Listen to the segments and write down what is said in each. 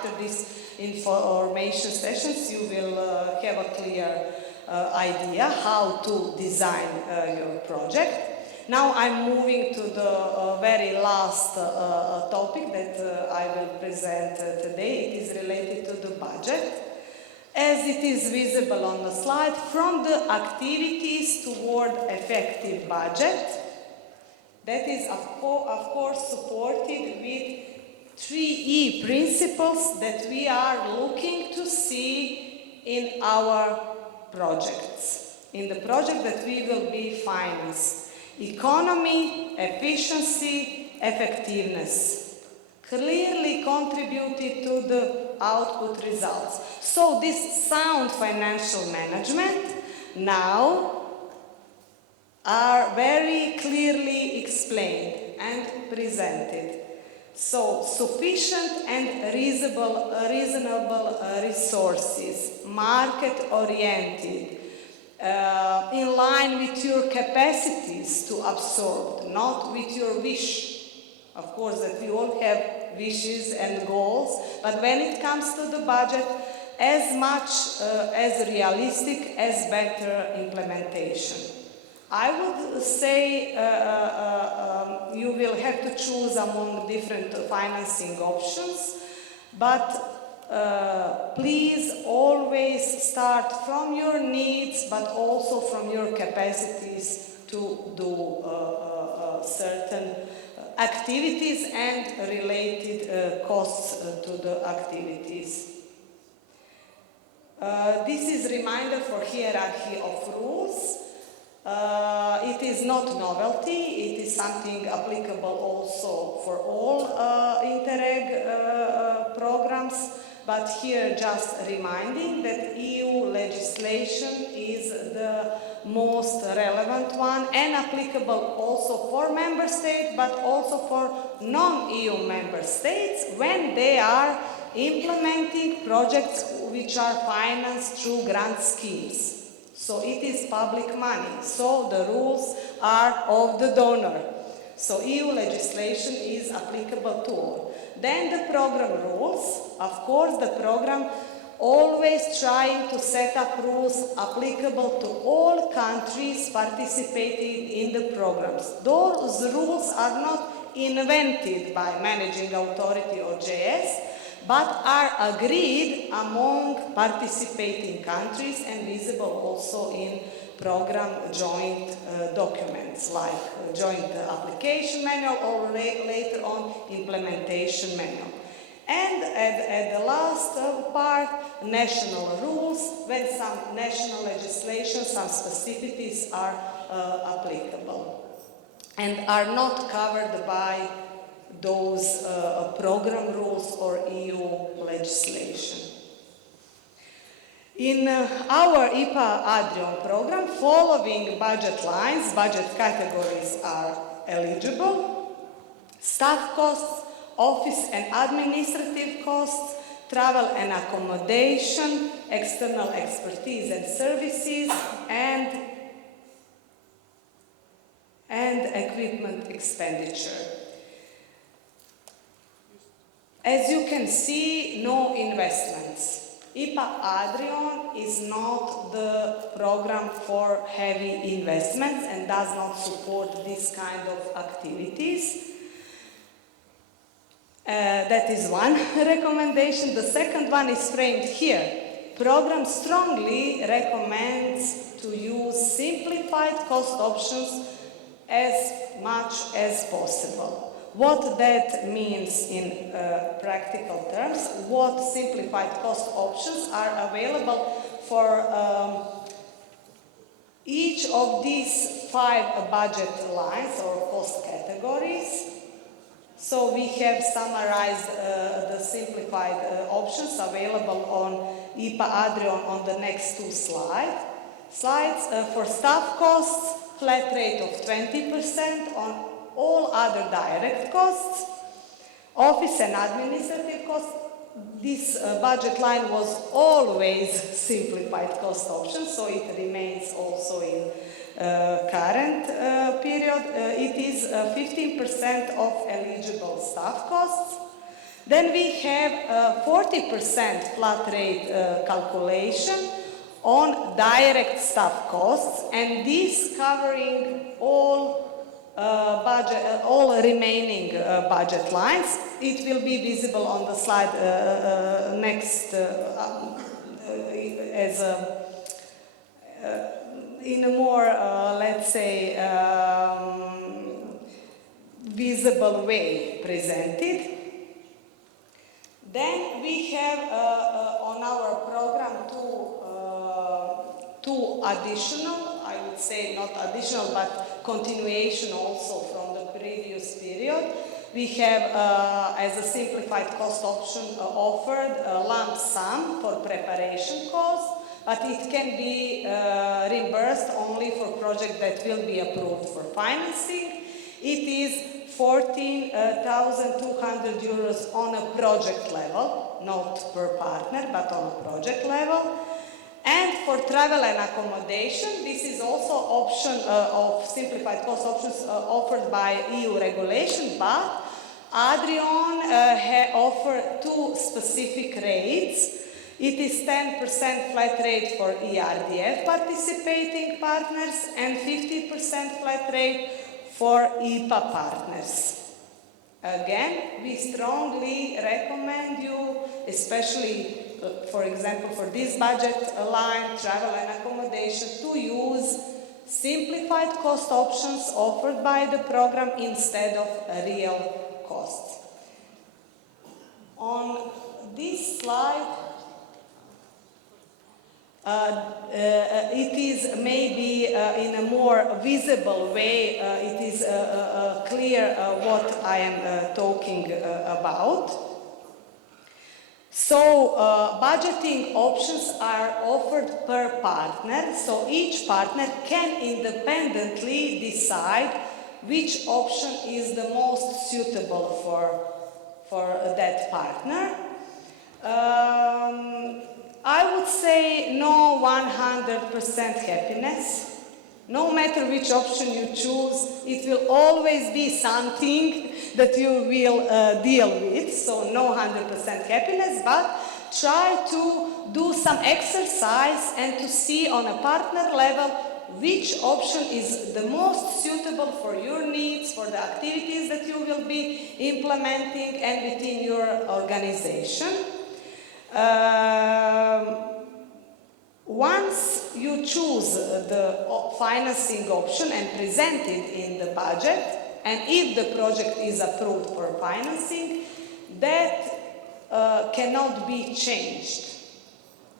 after this information sessions, you will have a clear idea how to design your project. Now I'm moving to the very last topic that I will present today. It is related to the budget. As it is visible on the slide, from the activities toward effective budget, that is of course supported with 3E principles that we are looking to see in our projects, in the project that we will be financed. Economy, efficiency, effectiveness clearly contributed to the output results. So this sound financial management now are very clearly explained and presented. So sufficient and reasonable resources, market-oriented, in line with your capacities to absorb, not with your wish. Of course, that we all have wishes and goals, but when it comes to the budget, as much as realistic as better implementation. I would say you will have to choose among different financing options, but please always start from your needs, but also from your capacities to do certain activities and related costs to the activities. This is a reminder for hierarchy of rules. It is not novelty, it is something applicable also for all Interreg programs. But here just reminding that EU legislation is the most relevant one and applicable also for member states, but also for non-EU member states when they are implementing projects which are financed through grant schemes. So it is public money, so the rules are of the donor. So EU legislation is applicable to all. Then the program rules, of course the program always trying to set up rules applicable to all countries participating in the programs. Those rules are not invented by managing authority or JS, but are agreed among participating countries and visible also in program joint documents like joint application manual or later on implementation manual. And at the last part, national rules, when some national legislation, some specificities are applicable and are not covered by those program rules or EU legislation. In our IPA ADRION program, following budget lines, budget categories are eligible: staff costs, office and administrative costs, travel and accommodation, external expertise and services, and equipment expenditure. As you can see, no investments. IPA ADRION is not the program for heavy investments and does not support this kind of activities. That is one recommendation. The second one is framed here. Program strongly recommends to use simplified cost options as much as possible. What that means in practical terms, what simplified cost options are available for each of these 5 budget lines or cost categories. So we have summarized the simplified options available on IPA ADRION on the next 2 slides. For staff costs, flat rate of 20% on all other direct costs. Office and administrative costs, this budget line was always simplified cost option, so it remains also in current period. It is 15% of eligible staff costs. Then we have a 40% flat rate calculation on direct staff costs, and this covering all all remaining budget lines. It will be visible on the slide next as in a more, let's say, visible way presented. Then we have on our program two additional, I would say not additional, but continuation also from the previous period. We have, as a simplified cost option, offered a lump sum for preparation costs, but it can be reimbursed only for projects that will be approved for financing. It is 14,200 euros on a project level, not per partner, but on a project level. And for travel and accommodation, this is also option of simplified cost options offered by EU regulation, but ADRION offers two specific rates. It is 10% flat rate for ERDF participating partners and 50% flat rate for IPA partners. Again, we strongly recommend you, especially for example for this budget line, travel and accommodation, to use simplified cost options offered by the program instead of real costs. On this slide, it is maybe in a more visible way, it is clear what I am talking about. So budgeting options are offered per partner, so each partner can independently decide which option is the most suitable for that partner. I would say no 100% happiness. No matter which option you choose, it will always be something that you will deal with. So no 100% happiness, but try to do some exercise and to see on a partner level which option is the most suitable for your needs, for the activities that you will be implementing and within your organization. Once you choose the financing option and present it in the budget, and if the project is approved for financing, that cannot be changed.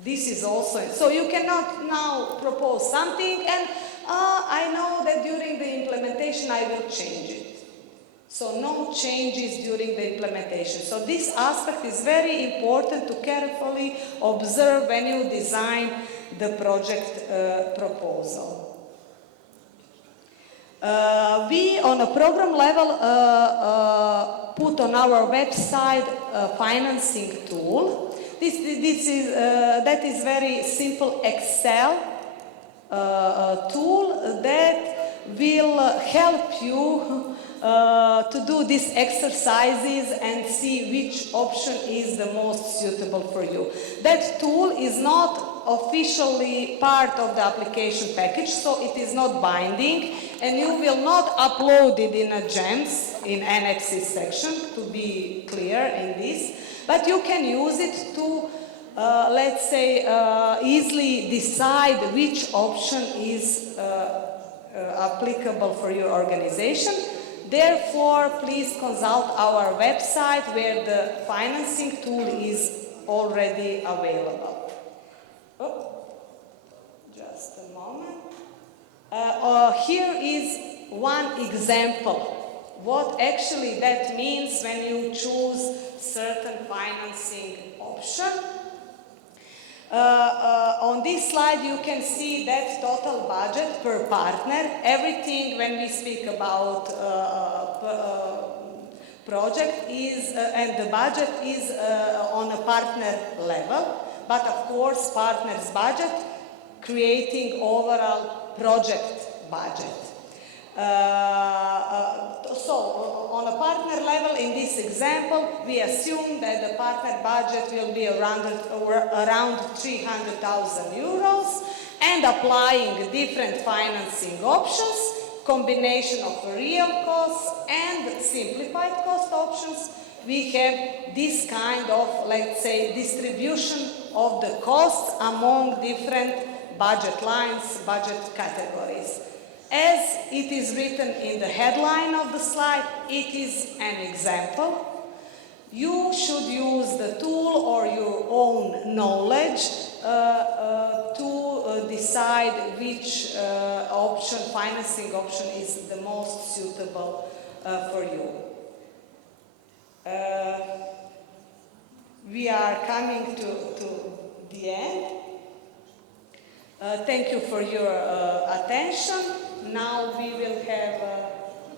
This is also, so you cannot now propose something and I know that during the implementation I will change it. So no changes during the implementation. So this aspect is very important to carefully observe when you design the project proposal. We, on a program level, put on our website a financing tool. That is very simple Excel tool that will help you to do these exercises and see which option is the most suitable for you. That tool is not officially part of the application package, so it is not binding, and you will not upload it in a GEMS, in annexes section, to be clear in this, but you can use it to, let's say, easily decide which option is applicable for your organization. Therefore, please consult our website where the financing tool is already available. Oh, just a moment. Here is one example. What actually that means when you choose certain financing option. On this slide you can see that total budget per partner. Everything when we speak about project is, and the budget is on a partner level, but of course partner's budget creating overall project budget. So on a partner level, in this example, we assume that the partner budget will be around 300,000 euros, and applying different financing options, combination of real costs and simplified cost options, we have this kind of, let's say, distribution of the costs among different budget lines, budget categories. As it is written in the headline of the slide, it is an example. You should use the tool or your own knowledge to decide which financing option is the most suitable for you. We are coming to the end. Thank you for your attention. Now we will have a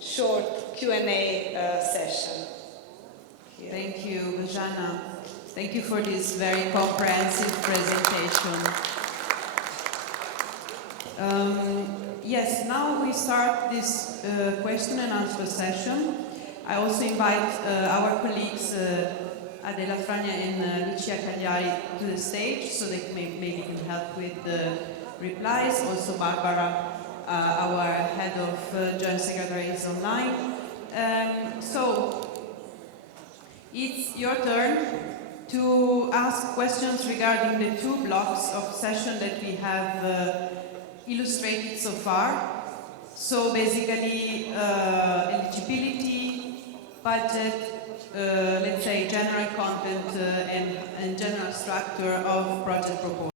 short Q&A session. Here. Thank you, Bojana. Thank you for this very comprehensive presentation. Yes, now we start this question and answer session. I also invite our colleagues Adela Fragna and Lucia Cagliari to the stage so they maybe can help with the replies. Also Barbara, our head of Joint Secretary, is online. So it's your turn to ask questions regarding the two blocks of session that we have illustrated so far. So basically eligibility, budget, let's say general content and general structure of project proposal.